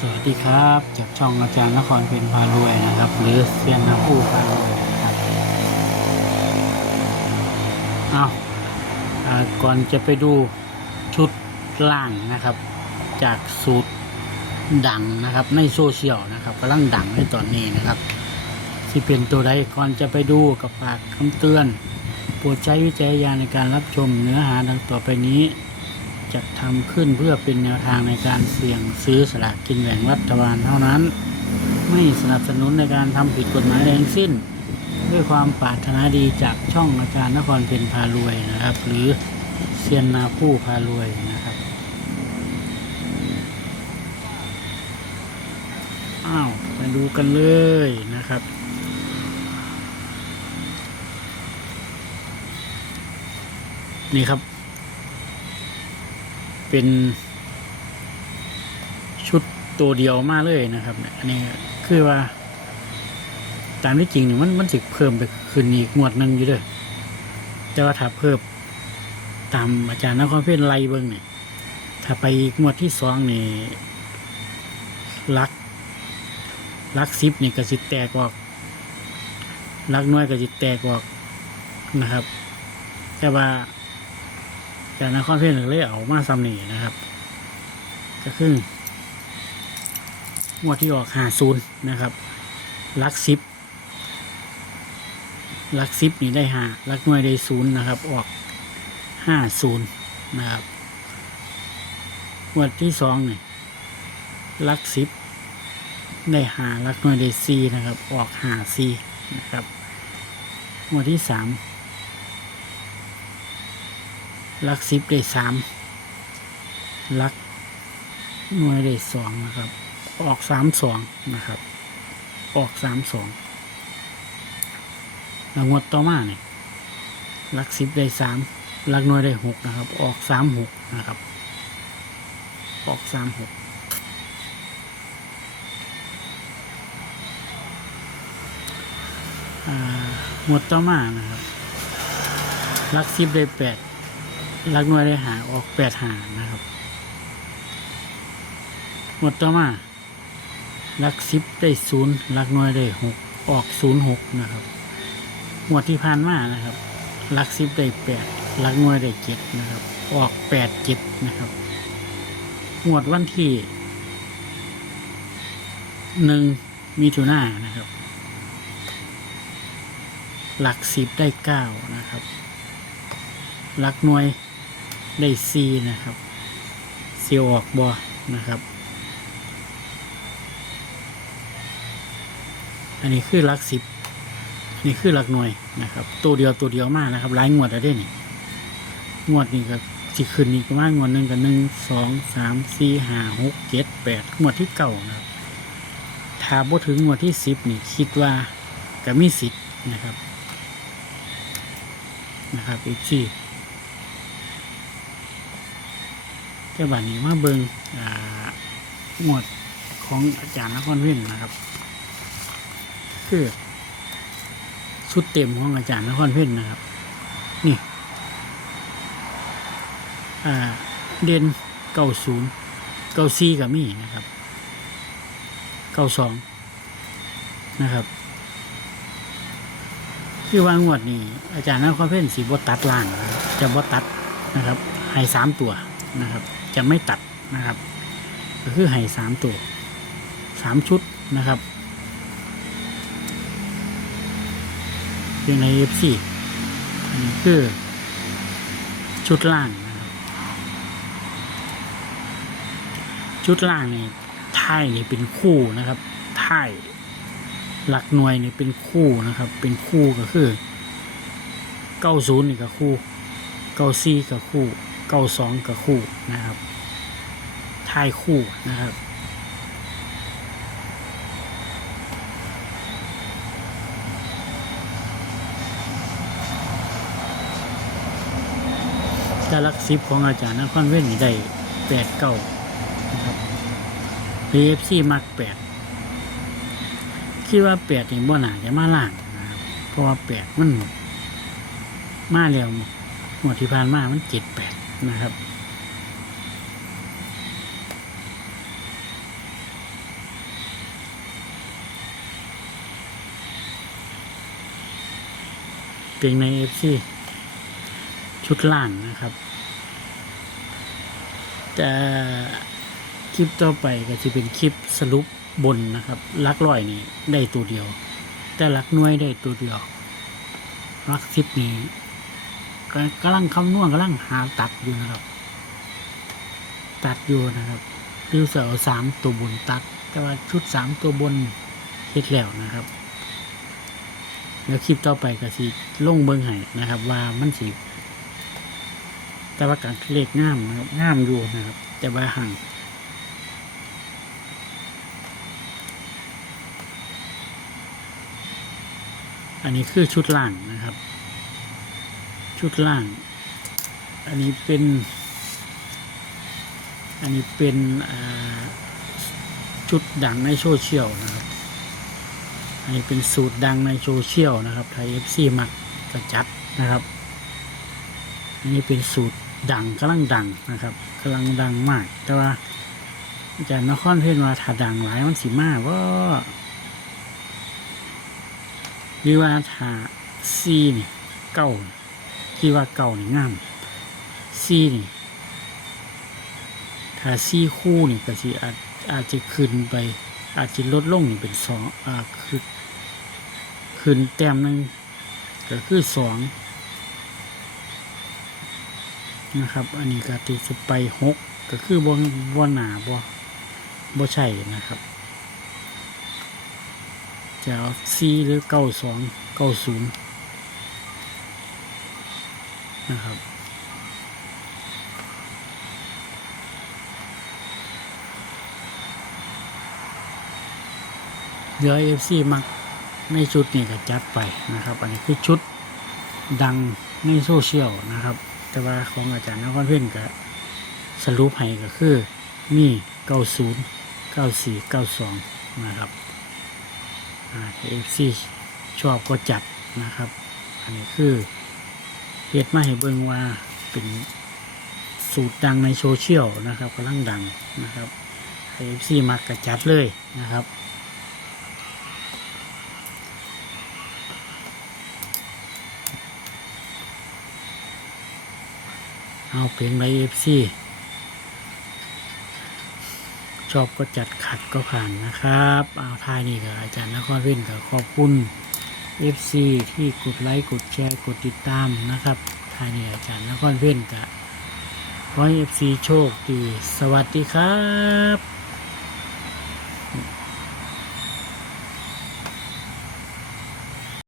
สวัสดีครับจากช่องอาจารย์นครเป็นพารวยนะครับ หรือเซียนนาผู้พารวยนะครับเอาอ่าก่อนจะไปดูชุดล่างนะครับ จากสูตรดังนะครับในโซเชียลนะครับกำลังดังในตอนนี้นะครับที่เป็นตัวใดก่อนจะไปดูกับฝากคำเตือนโปรดใช้วิจารณญาณในการรับชมเนื้อหาดังต่อไปนี้ จะทำขึ้นเพื่อเป็นแนวทางในการเสี่ยงซื้อสลากกินแบ่งรัฐบาลเท่านั้น ไม่สนับสนุนในการทำผิดกฎหมายใดทั้งสิ้น ด้วยความปรารถนาดีจากช่องอาจารย์นครเป็นพารวยนะครับ หรือเซียนนาผู้พารวยนะครับอ้าวมาดูกันเลยนะครับนี่ครับ เป็นชุดตัวเดียวมาเลยนะครับเนี่ยอันนี้คือว่า ตามที่จริงเนี่ยมันมันสิเพิ่มไปขึ้นอีกงวดหนึ่งอยู่เด้วยแต่ว่าถ้าเพิ่มตามอาจารย์นครเพียนไล่เบิ้งเนี่ยถ้าไปงวดที่สองนี่ลักลักซิปนี่ก็สิแตกออกลักน้อยก็สิแตกออกนะครับ แต่ว่า จากนครเพียนเลยเอามาซ้ำนี่นะครับ ก็คืองวดที่ออกหาศูนย์นะครับลักซิปลักซิปนี่ได้หาลักหน่วยได้ศูนย์นะครับ ออกห้าศูนย์นะครับงวดที่สองนี่ลักซิปได้หาลักหน่วยได้ซีนะครับ ออกหาซีนะครับงวดที่สาม ลักสิบได้สามลักหน่วยได้สองนะครับ ออกสามสองนะครับ ออกสามสองแล้วงวดต่อมาเนี่ยลักสิบได้สามลักหน่วยได้หกนะครับ ออกสามหกนะครับ ออกสามหกงวดต่อมานะครับลักสิบได้แปด ลักหน่วยได้หาออกแปดหานะครับ หมดต่อมาลักสิบได้ศูนย์ลักหน่วยได้หกออกศูนย์หกนะครับ หมวดที่ผ่านมานะครับลักสิบได้แปดลักหน่วยได้เจ็ดนะครับ ออกแปดเจ็ดนะครับ หมวดวันที่หนึ่งมิถุนายนนะครับ หลักสิบได้เก้านะครับ หลักหน่วย ได้ซีนะครับเซียวออกบอนะครับ อันนี้คือหลักสิบอันนี้คือหลักหน่วยนะครับ ตัวเดียวตัวเดียวมากนะครับหลายงวดแล้วเด้นี่งวดนี้ก็สิขึ้นอีกประมาณงวดหนึ่งกับหนึ่งสองสามสี่ห้าหกเจ็ดแปดงวดที่เก่านะครับถ้าบ่ถึงงวดที่สิบนี่คิดว่าก็มีสิทธิ์นะครับนะครับอีกที่ แค่บัดนี้มาเบิงหมวดของอาจารย์นครเว่นนะครับ คือชุดเต็มของอาจารย์นครเว่นนะครับ นี่เด่นเก้าศูนย์เก้าซีกับมี่นะครับเก้าสองนะครับคือว่างวดนี้อาจารย์นครเพ่นสีบตัดล่างนะบจะบตัดนะครับให้สามตัวนะครับ จะไม่ตัดนะครับ ก็คือให้สามตัวสามชุดนะครับเป็นในเอฟซีอันนี้คือชุดล่างนะครับชุดล่างนี่ท้ายนี่เป็นคู่นะครับท้ายหลักหน่วยนี่เป็นคู่นะครับ เป็นคู่ก็คือเก้าศูนย์นี่ก็คู่เก้าสี่ก็คู่เก้าสองก็คู่นะครับ ท้ายคู่นะครับแต่ลักซิปของอาจารย์นครเว้นได้แปดเก้านะครับเอฟซีมักแปดคิดว่าแปดนี่บ่น่าจะมาล่างนะครับเพราะว่าแปดมันมาแล้วหมดที่ผ่านมามันเจ็ดแปดนะครับ เพียงในเอฟซีชุดล่างนะครับแต่คลิปต่อไปก็จะเป็นคลิปสรุปบนนะครับลักร้อยนี่ได้ตัวเดียว แต่ลักน่วยได้ตัวเดียวลักสิบนี้ก็กำลังคำนวณกำลังหาตัดอยู่นะครับ ตัดอยู่นะครับดิวเสาสามตัวบนตัด แต่ว่าชุดสามตัวบนเฮ็ดแล้วนะครับ แล้วคลิปต่อไปก็สิลงเบิ้งให้นะครับ ว่ามันสิแต่ว่าการเลขงามนะครับงามอยู่นะครับ แต่ว่าห่างอันนี้คือชุดล่างนะครับ ชุดล่าง อันนี้เป็น อันนี้เป็นอ่าชุดดังในโซเชียลนะครับ นนี้เป็นสูตรดังในโซเชียลนะครับไทยเอฟซีมักกระจัดนะครับนนี้เป็นสูตรดังกำลังดังนะครับกำลังดังมาก แต่ว่าอาจารย์นครเทศว่าถ้าดังหลายมันสิมากว่าหรือว่าถ้าซีนี่เก้าที่ว่าเก่านี่งามซีนี่ถ้าซีคู่นี่ก็สิอาจอาจจะขึ้นไปอาจจะลดลงนี่เป็นสองอ่าคือ ขึ้นแต้มหนึ่งก็คือสองนะครับ อันนี้ก็ติจะไปหกก็คือบนบนหนาบ่บ่ใช่นะครับจะเอาซีหรือเก้าสองเก้าศูนย์นะครับเดี๋ยวเอฟซีมัก ในชุดนี้ก็จัดไปนะครับ อันนี้คือชุดดังในโซเชียลนะครับ แต่ว่าของอาจารย์นครเพ่นก็สรุปให้ก็คือมีเก้าศูนย์เก้าสี่เก้าสองนะครับเอฟซีชอบก็จัดนะครับ อันนี้คือเหตุมาให้เบิ่งว่าเป็นสูตรดังในโซเชียลนะครับกำลังดังนะครับเอฟซีมักกระจัดเลยนะครับ เอาเพลงไรเอฟซีชอบก็จัดขัดก็ผ่านนะครับ เอาท้ายนี่ก็อาจารย์นครเว้นก็ขอบคุณ FC ที่กดไลค์กดแชร์กดติดตามนะครับท้ายนี่อาจารย์นครเว้นก็ขอให้ FC โชคดี สวัสดีครับ